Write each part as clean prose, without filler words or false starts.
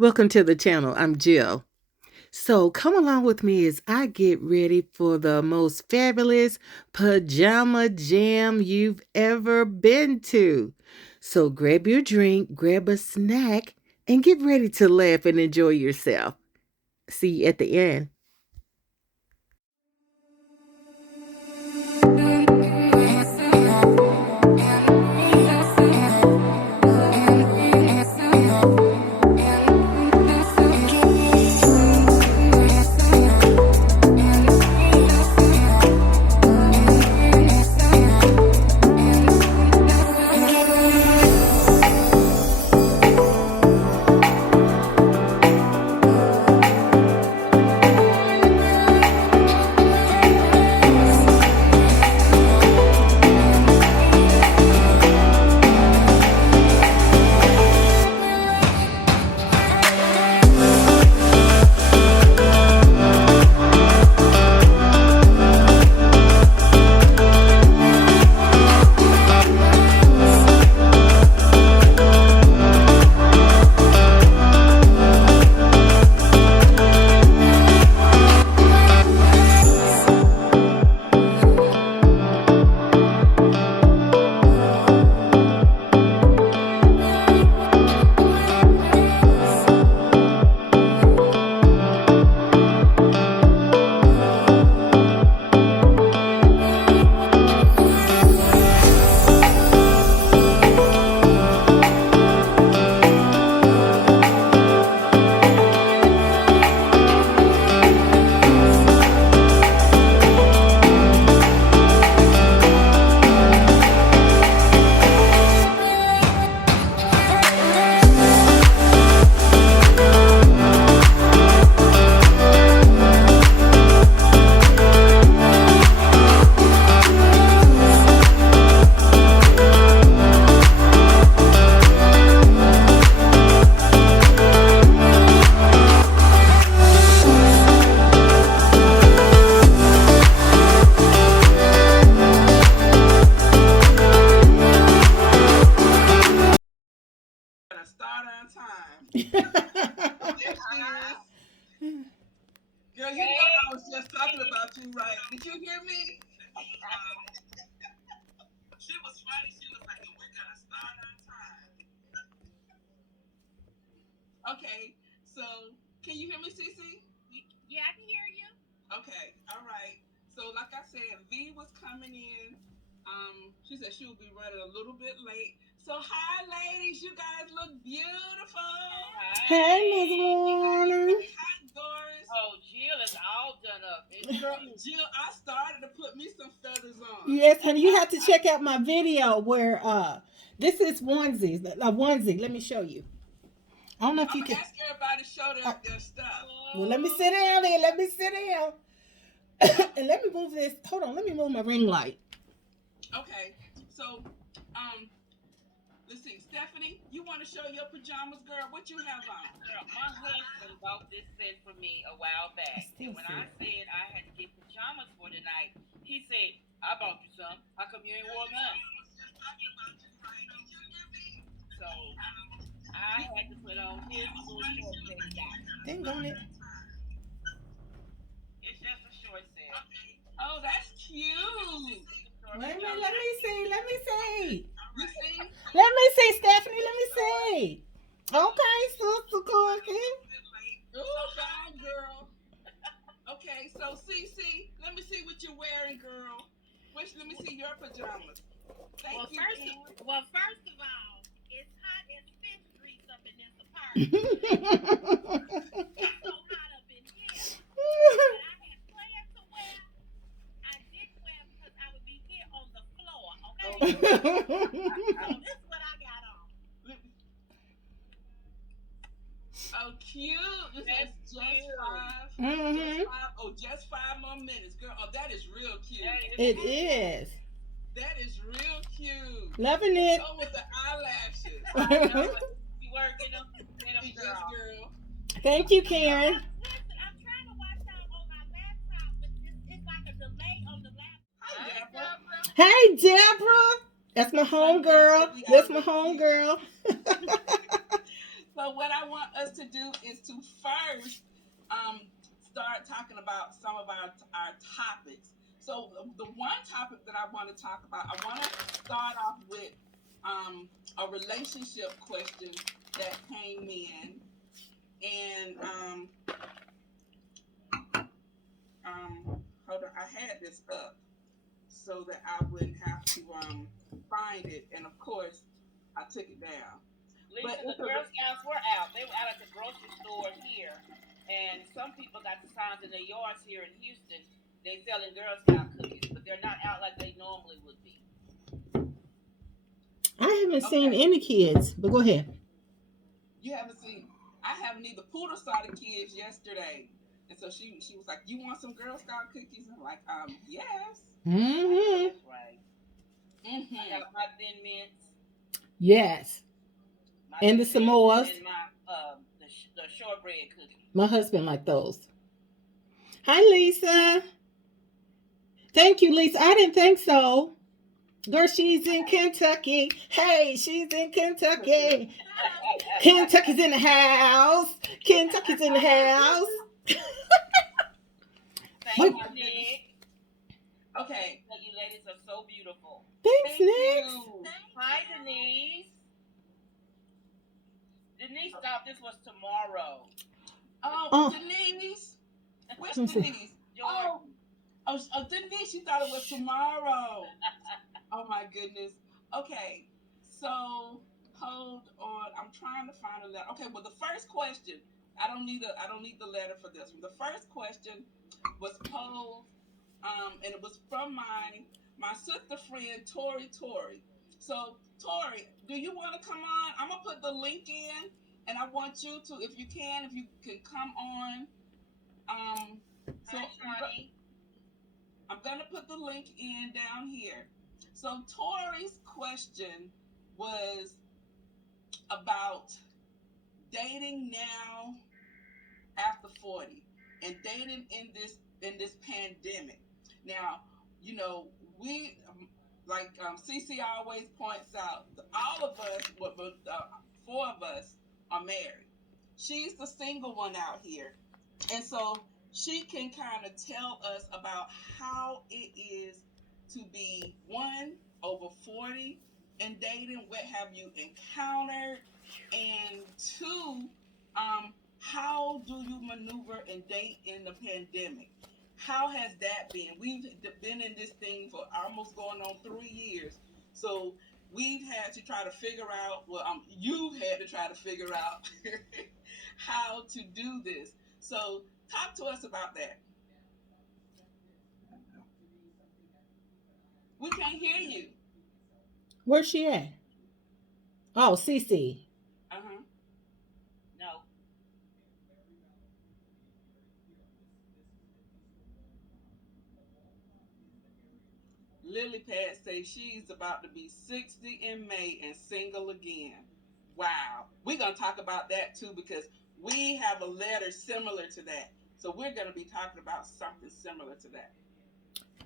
Welcome to the channel. I'm Jill. So come along with me as I get ready for the most fabulous pajama jam you've ever been to. So grab your drink, grab a snack, and get ready to laugh and enjoy yourself. See you at the end. Start on time. There she is. Girl, you know I was just talking about you, right? Did you hear me? She was funny. She was like, we're going to start on time. Okay, so can you hear me, Cece? Yeah, I can hear you. Okay, all right. So like I said, V was coming in. She said she would be running a little bit late. So hi, ladies. You guys look beautiful. Hey, Miss Warner. Hi, Doris. Oh, Jill is all done up. Girl, Jill, I started to put me some feathers on. Yes, honey, you have to check out my video where this is onesies, a onesie. Let me show you. I don't know if you can ask everybody to show their stuff. Well, let me sit down there. Let me sit down. And let me move this. Hold on, let me move my ring light. Okay. So, let's see. Stephanie, you want to show your pajamas, girl? What you have on? Girl, my husband bought this set for me a while back. And when I said I had to get pajamas for tonight, he said, I bought you some. How come you ain't wore none? So, I had to put on his little short set he got. Dang on it. It's just a short set. Oh, that's cute. Wait a minute, let me see. You see? Let me see, Stephanie. Let me see. Okay, Sister Corky. Oh, fine, girl. Okay, so Cece, let me see what you're wearing, girl. Let me see your pajamas. Thank you. First of all, it's hot as fish grease up in this apartment. It's so hot up in here. But I had plans to wear. I didn't wear because I would be here on the floor, okay? So this is what I got on. Oh, cute. This is just five. Just 5 more minutes, girl. Oh, that is real cute. It is. That is real cute. Loving it. Oh, with the eyelashes. You working them? Yes, girl. Thank you, Karen. Listen, I'm trying to watch out on my laptop, but it's like a delay on the laptop. Hi, Deborah. Hey, Deborah. That's my home girl. That's my home girl. So what I want us to do is to first start talking about some of our topics. So the one topic that I want to talk about, I want to start off with a relationship question that came in, and hold on, I had this up so that I wouldn't have to find it, and of course I took it down. Lisa, But the Girl Scouts were out. They were out at the grocery stores here, and some people got the signs in their yards here in Houston. They selling Girl Scout cookies, but they're not out like they normally would be. I haven't seen okay, any kids, but go ahead. you haven't seen. I haven't either. Poodle saw the kids yesterday, and so she was like, "You want some Girl Scout cookies?" And I'm like, yes. I know Mm-hmm. that's right. I Mhm. got my thin mints, Yes. my And the thin mints, Samoas. and my the shortbread cookies. My husband like those. Hi, Lisa. Thank you, Lisa. I didn't think so. Girl, she's in Kentucky. Hey, she's in Kentucky. Kentucky's in the house. Kentucky's in the house. Thank Oh But you, my goodness. Nick. Okay. You ladies are so beautiful. thanks, Thank Nick. you. Hi, Denise. Denise thought this was tomorrow. Oh, Denise. Which let me see. Denise? Oh, Jordan. Denise. You thought it was tomorrow. Oh my goodness. Okay. So hold on. I'm trying to find a letter. Okay. Well, the first question. I don't need the letter for this one. The first question was posed, and it was from my sister friend Tori. So Tori, do you want to come on? I'm gonna put the link in, and I want you to, if you can come on. Um, so Hi, Shawnee. I'm gonna put the link in down here. So Tori's question was about dating now after 40 and dating in this pandemic. Now, you know, we like CC always points out, all of us, four of us are married. She's the single one out here, and so she can kind of tell us about how it is to be one over 40 and dating. What have you encountered? And two, how do you maneuver and date in the pandemic? How has that been? We've been in this thing for almost going on 3 years. So we've had to try to figure out, well, you've had to try to figure out how to do this. So talk to us about that. We can't hear you. Where's she at? Oh, Cece. Uh-huh. No. Lily Pad says she's about to be 60 in May and single again. Wow. We're going to talk about that too because we have a letter similar to that. So we're going to be talking about something similar to that.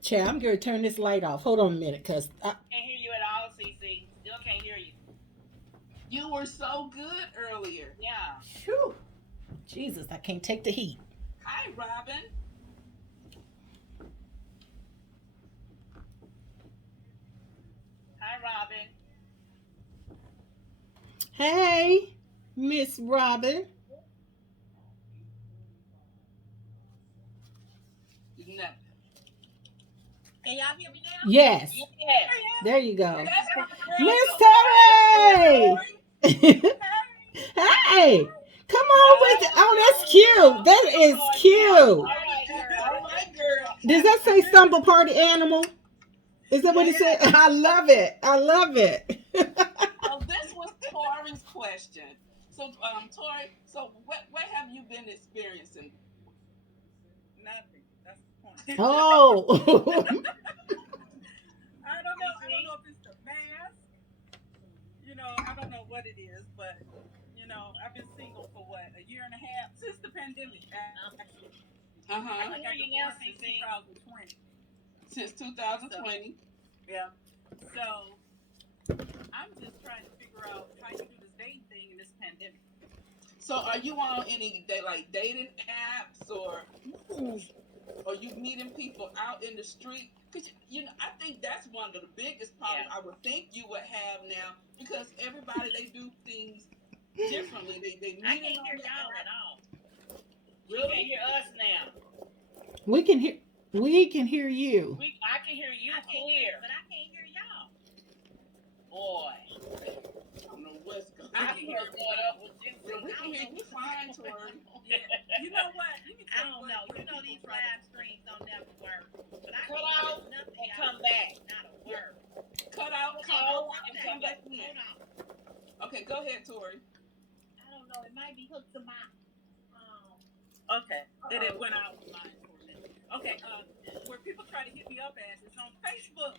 Chad, I'm going to turn this light off. Hold on a minute, because Can't hear you at all, CC. Still can't hear you. You were so good earlier. Yeah. Jesus, I can't take the heat. Hi, Robin. Hi, Robin. Hey, Miss Robin. No. Can y'all hear me now? Yes. Yes. There you go. That's my girl, Miss Tori. Terry! Hey! Come on with it. Oh, that's cute. That is All cute. right, All girl. right, girl. Does that say stumble party animal? Is that what it said? I love it. I love it. So this was Tori's question. So, Tori, so what have you been experiencing? Nothing. That's the point. Oh. I don't know. I don't know if it's the mask. I don't know what it is, but I've been single for what, a year and a half since the pandemic, actually. I I can hear got you now, divorced in CC. 2020. Since 2020. Yeah. So I'm just trying to figure out how you do this dating thing in this pandemic. So are you on any like dating apps, or you meeting people out in the street? Because I think that's one of the biggest Yeah. problems I would think you would have now, because everybody, they do things differently. They I meeting can't on hear the y'all at app. all. She can't Really? hear us now. We can hear. We can hear you. I can hear you I can't hear, clear. but I can't hear y'all. Boy. I don't know what's going I on. I don't can know hear what's her, going but on with you, Yeah, we I can don't hear know you what's fine, going Tori. on. Yeah. You know what? Let me I So, don't tell you know. what You know people these try to live streams don't never work. But I cut can't hear out nothing and y'all come saying. back. Not a yeah, word. Cut cut out out and and come come back. back in. Hold on. Okay, go ahead, Tori. I don't know. It might be hooked to my Okay. It Uh-oh. went out mine for a minute. Okay, where people try to hit me up at is on Facebook.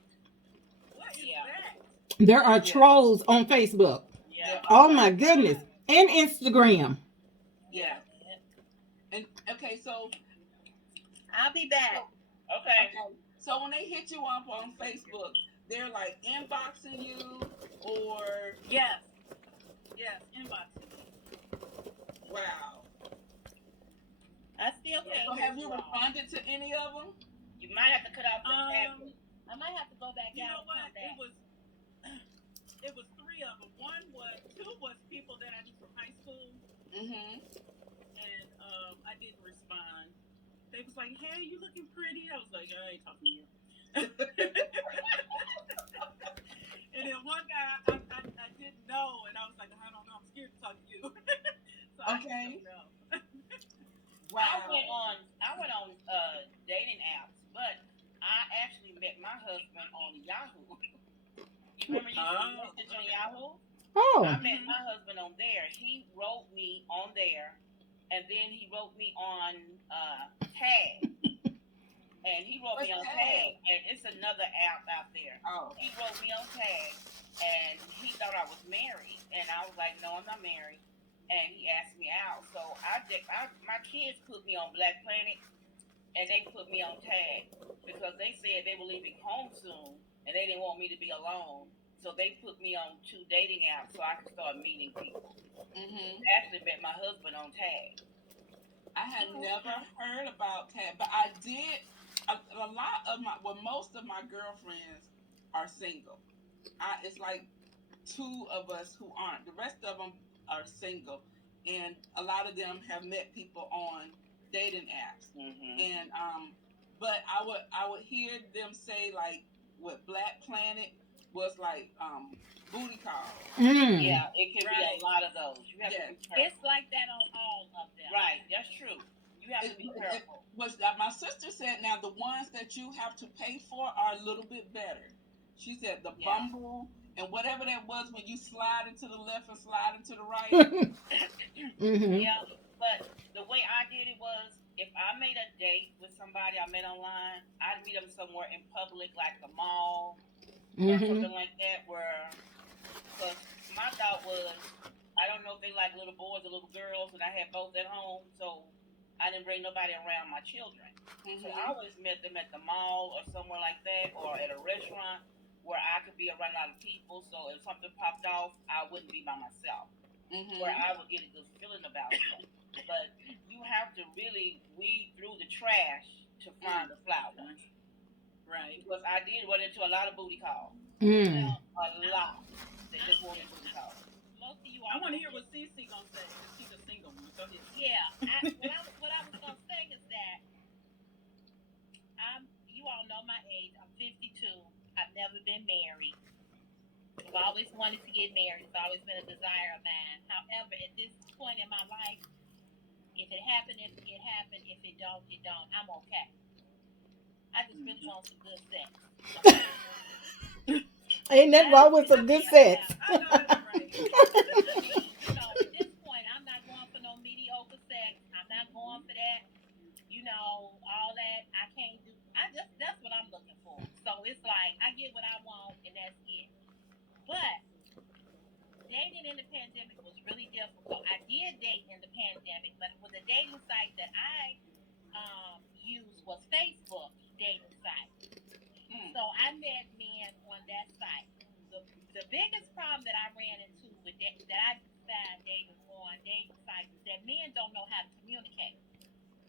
What is Yeah. that? There are Yeah, trolls on Facebook. Yeah. there Oh are. my goodness. And Instagram. Yeah. Yeah. And okay, I'll be so back. Okay. okay, so when they hit you up on Facebook, they're like inboxing you, or Yes. Yes. Inboxing me. wow. I still So can't hear have you you all. responded to any of them? You might have to cut out the tablet. I might have to go back You know out and what? come back. It was three of them. Two was people that I knew from high school, Mm-hmm. and I didn't respond. They was like, "Hey, you looking pretty?" I was like, "I ain't talking to you." And then one guy I didn't know, and I was like, "I don't know. I'm scared to talk to you." So I just Okay. don't know. Wow. I went on dating apps, but I actually met my husband on Yahoo. You remember you used to Oh. message on Yahoo? I Oh. met Mm-hmm. my husband on there. He wrote me on there, and then he wrote me on Tag. And he wrote me What's on Tag, tag? and it's another app out there. Oh. He wrote me on Tag, and he thought I was married, and I was like, no, I'm not married. And he asked me out, so my kids put me on Black Planet, and they put me on Tag because they said they were leaving home soon, and they didn't want me to be alone. So they put me on two dating apps so I could start meeting people. Mm-hmm. I actually met my husband on Tag. I had Oh, never okay. heard about tag, but I did. A lot of most of my girlfriends are single. It's like two of us who aren't. The rest of them are single, and a lot of them have met people on dating apps. Hmm. And but I would hear them say like what Black Planet was like booty calls. Mm. Yeah, it can be a Right. lot of those. You have to Yes, be It's careful. like that on all of them. Right, that's true. You have to be it careful. was my sister said. Now the ones that you have to pay for are a little bit better. She said the Yeah. Bumble and whatever that was when you slide into the left and slide into the right. Mm-hmm. Yeah, but the way I did it was if I made a date with somebody I met online, I'd meet them somewhere in public, like the mall or Mm-hmm. something like that, where, because my thought was, I don't know if they like little boys or little girls, and I had both at home, so I didn't bring nobody around my children. So I Mm-hmm. always met them at the mall or somewhere like that, or at a restaurant where I could be around a lot of people. So if something popped off, I wouldn't be by myself, where Mm-hmm. I would get a good feeling about them. But you have to really weed through the trash to find the flower. Okay. Right. Because I did run into a lot of booty calls. Mm. Well, A I'm lot. They I'm just wanted just booty calls. most of you I all want to know hear this. what Cece gonna say because she's a single one. Go ahead, Cece. Yeah. What I was gonna say is that you all know my age. I'm 52. I've never been married. I've always wanted to get married. It's always been a desire of mine. However, at this point in my life, if it happened, it happened. If it don't, it don't. I'm okay. I just really Mm-hmm. want some good sex. Okay. Ain't nothing That's wrong with some good it sex. about it. I know that's right. I mean, at this point, I'm not going for no mediocre sex. I'm not going for that. All that. I can't do. That's what I'm looking for. So it's like I get what I want, and that's it. But dating in the pandemic was really difficult. I did date in the pandemic, but it was a dating site that I used was Facebook dating site. Mm. So I met men on that site. The biggest problem that I ran into with that I find dating on dating sites is that men don't know how to communicate.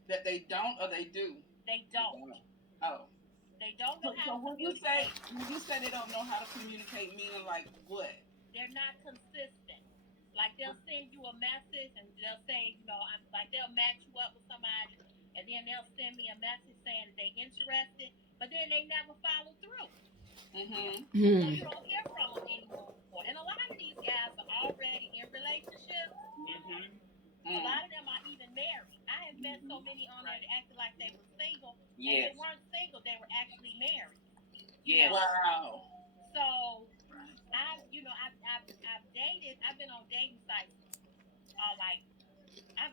That they don't or they do? They don't. Oh. They don't know how So to when communicate. you say they don't know how to communicate, meaning like what? They're not consistent. Like they'll send you a message and they'll say, like they'll match you up with somebody, and then they'll send me a message saying that they're interested, but then they never follow through. So you don't hear from them anymore. And a lot of these guys are already in relationships. A lot of them are even married. I have met so many on there that acted like they were single, and they weren't single; they were actually married. Yeah. Wow. So I've dated. I've been on dating sites. Like I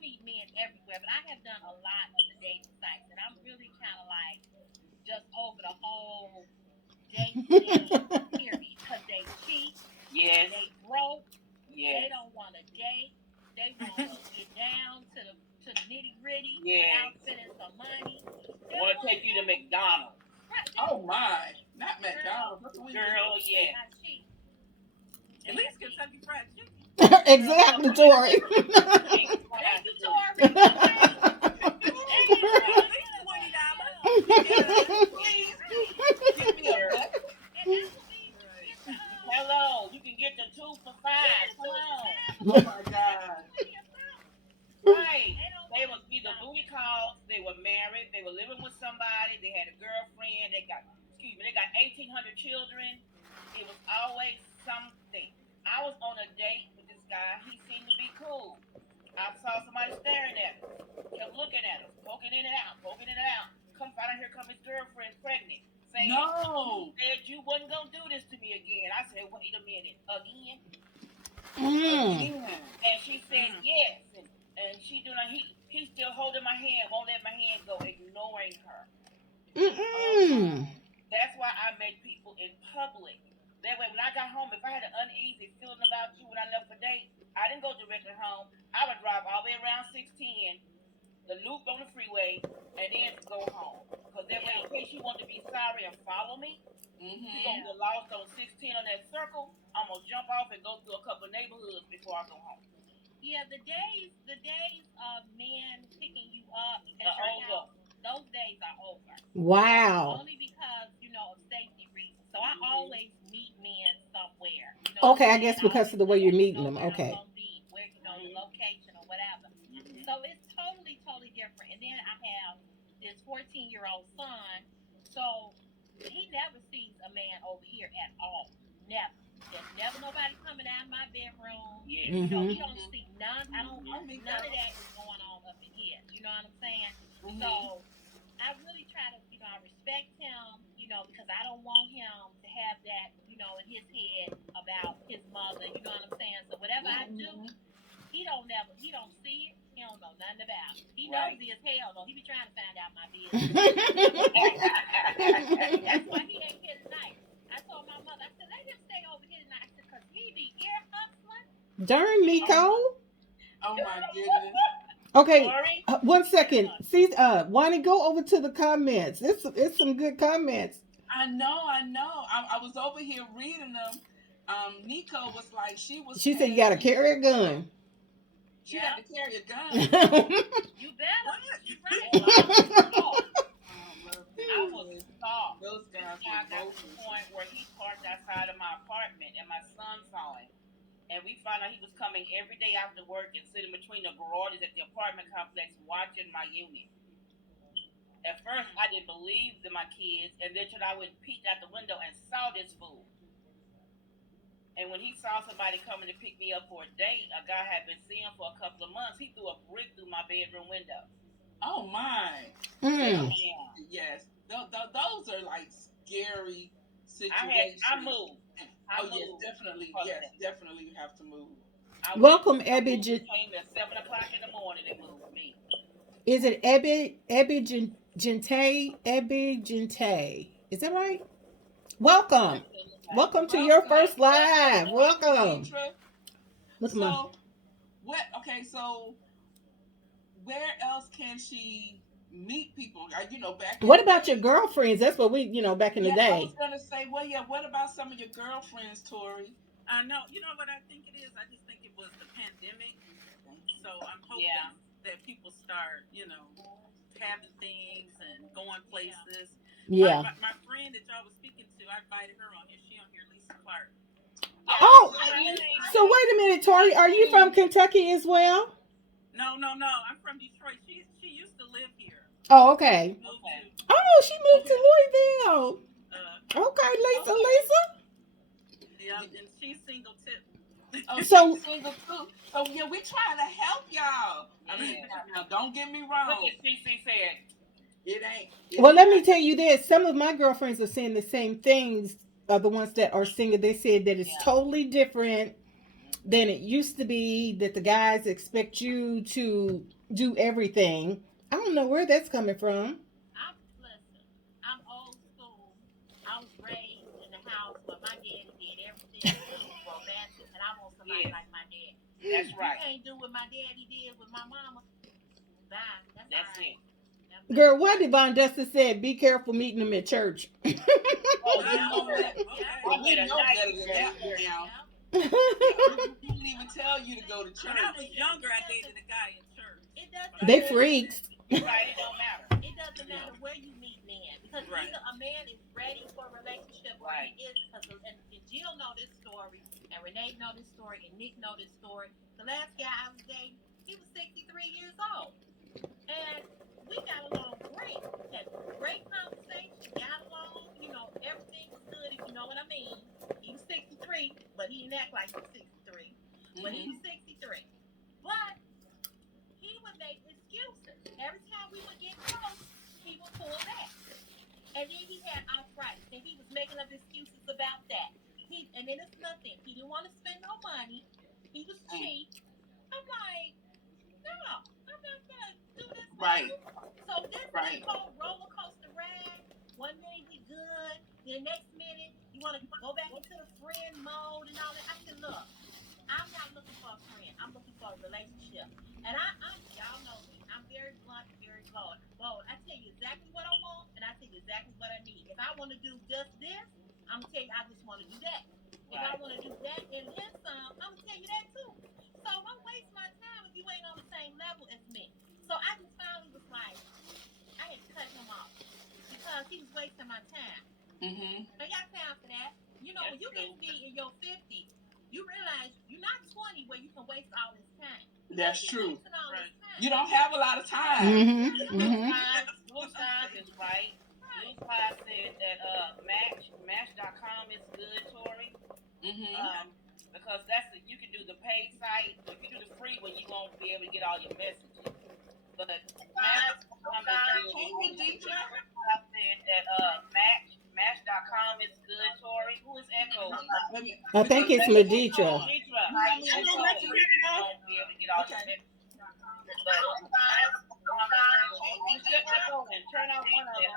meet men everywhere, but I have done a lot of the dating sites, and I'm really kind of like just over the whole dating period because they cheat. Yes. They broke. Yes. They don't want to date. They want to get down to the nitty gritty without spending some money. They want to take you to McDonald's. Right. Oh my, not McDonald's. Girl, yeah. At least Kentucky Fried Chicken. Exactly, Tori. Thank you, Tori. Please give me a buck. Hello, you can get the 2 for $5. Come on. Oh my God. Right. They was either booty calls, they were married, they were living with somebody, they had a girlfriend, they got 1,800 children. It was always something. I was on a date with this guy. He seemed to be cool. I saw somebody staring at him. Kept looking at him, poking in and out, poking in and out. Come find out, here come his girlfriend, pregnant. Saying, no. You said you wasn't going to do this to me again. I said, wait a minute. Again? Again. And she said, yes. And she doing he's still holding my hand, won't let my hand go, ignoring her. That's why I met people in public. That way, when I got home, if I had an uneasy feeling about you when I left for date, I didn't go directly home. I would drive all the way around 610, the loop on the freeway, and then go home. Because that way, in case you want to be sorry and follow me, you're going to get lost on 16 on that circle. I'm going to jump off and go through a couple of neighborhoods before I go home. Yeah, the days of men picking you up at your house, those days are over. Wow. Only because, of safety reasons. So I always meet men somewhere. Okay, I guess because of the way you're meeting them. Okay. Where, the location or whatever. So it's totally, totally different. And then I have this 14-year-old son. So he never sees a man over here at all. Never. There's never nobody coming out of my bedroom. He don't see none. None of that is going on up in here. You know what I'm saying? So I really try to, I respect him, because I don't want him to have that, in his head about his mother. You know what I'm saying? So whatever I do, he don't see it. He don't know nothing about it. He knows he as hell though. He be trying to find out my business. That's why he ain't here tonight. I told my mother, I said, let him stay over here tonight. I said, because he be ear hustling. Darn, Miko. Oh my goodness. Okay, 1 second. See, Wani, go over to the comments. It's some good comments. I know. I was over here reading them. Nico was like, she said you gotta carry a gun. She got to carry a gun. You better. You right. I was soft. Those guys I got to the point where he parked outside of my apartment, and my son saw him. And we found out he was coming every day after work and sitting between the garages at the apartment complex watching my unit. At first, I didn't believe in my kids, and then I went and peeked out the window and saw this fool. And when he saw somebody coming to pick me up for a date, a guy I had been seeing for a couple of months, he threw a brick through my bedroom window. Oh my! Yes, those are like scary situations. I moved. Yes, definitely. Yes, definitely you have to move. Welcome, Abby. Came at 7 o'clock in the morning. They moved me. Is it Abby Gente? Is that right? Welcome. Welcome to your first live. Welcome. So, so where else can she meet people? Back. What about your girlfriends? That's what we, back in the day. I was gonna say, well, yeah. What about some of your girlfriends, Tori? I know. You know what I think it is? I just think it was the pandemic. So I'm hoping that people start, having things and going places. Yeah. My friend that y'all was speaking to, I invited her on here. She on here, Lisa Clark. Oh, so wait a minute, Tori. Are you from Kentucky as well? No. I'm from Detroit. She used to live here. Oh, okay. Moved to Oh, she moved to Louisville. Okay, Lisa. yeah, and she's single too. Oh, So, she's single too. So yeah, we trying to help y'all. I mean, now don't get me wrong. Look at CC said. It ain't. well, let me tell you this. Some of my girlfriends are saying the same things. The ones that are single, they said that it's totally different than it used to be. That the guys expect you to do everything. I don't know where that's coming from. Listen, I'm old school. I was raised in the house where my daddy did everything. He was romantic, and I want somebody like my dad. That's right. You can't do what my daddy did with my mama. Bye. That's it. Girl, why did Von Dustin said, "Be careful meeting them at church"? Oh, you know that. We know better than that now. We didn't even tell you to go to church. When I was younger, I dated a guy in church. It doesn't. They freaks. Right, it don't matter. It doesn't matter where you meet men, because either a man is ready for a relationship or he isn't. Because and Jill know this story, and Renee know this story, and Nick know this story. The last guy I was dating, he was 63 years old, and we got along great. Had great conversation, got along. Everything was good, if you know what I mean. He was 63, but he didn't act like he was 63. But he was 63. But he would make excuses. Every time we would get close, he would pull back. And then he had arthritis, and he was making up excuses about that. And then it's nothing. He didn't want to spend no money. He was cheap. I'm like, no, I'm not gonna do this. Right. So this whole roller coaster ride. One minute we good, the next minute you want to go back into the friend mode and all that. I said, look, I'm not looking for a friend. I'm looking for a relationship. And y'all know me. I'm very blunt, very bold. I tell you exactly what I want, and I tell you exactly what I need. If I want to do just this, I'm gonna tell you I just want to do that. If I want to do that and then some, I'm gonna tell you that too. So don't waste my time if you ain't on the same level as me. So I just finally was like, I had to cut him off because he was wasting my time. I got time for that. When you get to be in your 50s, you realize you're not 20 where you can waste all this time. That's true. Right. You don't have a lot of time. Blue Skies is right. Blue Skies said that Match.com is good, Tori. Because you can do the paid site. If you do the free one, you won't be able to get all your messages. But Match.com is good. I said that Match.com is good, Tori. Who is echoing? I think it's Meditra. Won't be able to get all your messages. But turn on one of them.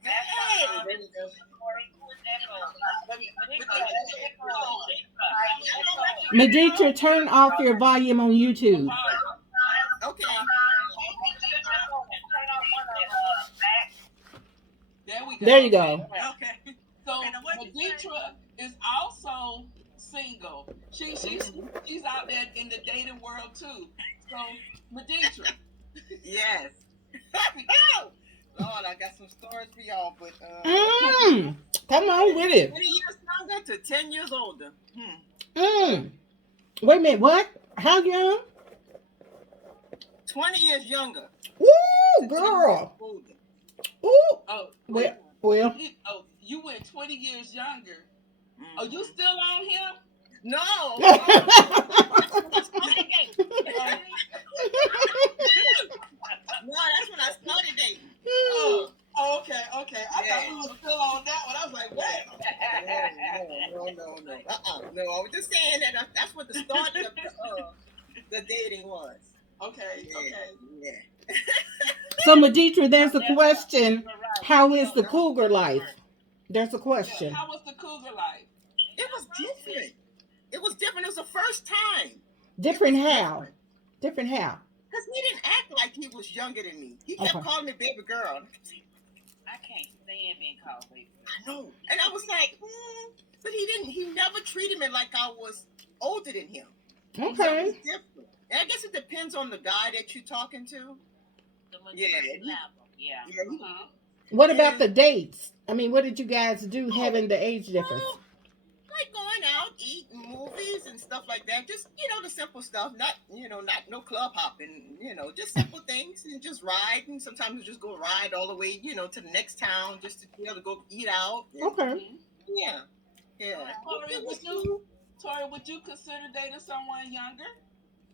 Match.com is good, Tori. Who is echoing? Meditra, turn off your volume on YouTube. Okay. There we go. There you go. Okay. So Meditra is also single. She's out there in the dating world too. So Meditra. Yes. Lord, I got some stories for y'all, but come on with it. 20 years younger to 10 years older. Wait a minute, what? How young? 20 years younger. Ooh, girl. Ooh. Oh, well. Oh, you went 20 years younger. Oh, you still on him? No. No, that's when I started dating. Oh, okay. I thought we were still on that one. I was like, wait. No. No, I was just saying that that's what the start of the dating was. Okay. Yeah. So, Meditra, there's a question. How is the cougar life? There's a question. How was the cougar life? It was different. It was the first time. Different how? Different how? Because he didn't act like he was younger than me. He kept calling me baby girl. I can't stand being called baby girl. I know. And I was like, but he never treated me like I was older than him. Okay. So different. And I guess it depends on the guy that you're talking to. The maturity level. Yeah. Yeah. What about And the dates? I mean, what did you guys do having the age difference? well, like going out, eating movies and stuff like that. Just the simple stuff. Not not no club hopping. Just simple things and just ride. And sometimes we just go ride all the way to the next town just to to go eat out. And, Okay. yeah, yeah. Tori, It would was you cool. Tori, would you consider dating someone younger?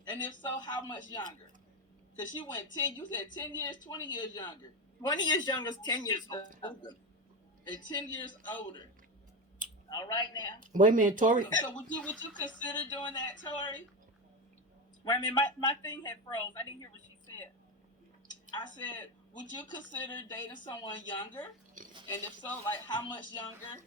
And if so, how much younger? Because you said 10 years, 20 years younger. 20 years younger, 10 years older. And 10 years older. All right now. Wait a minute, Tori. So would you consider doing that, Tori? Wait a minute, my thing had froze. I didn't hear what she said. I said, would you consider dating someone younger? And if so, like how much younger?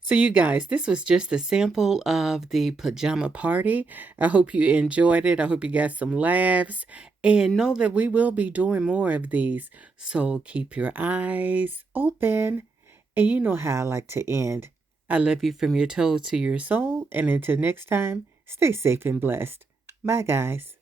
So, you guys, this was just a sample of the pajama party. I hope you enjoyed it. I hope you got some laughs. And know that we will be doing more of these. So, keep your eyes open. And you know how I like to end. I love you from your toes to your soul. And until next time, stay safe and blessed. Bye, guys.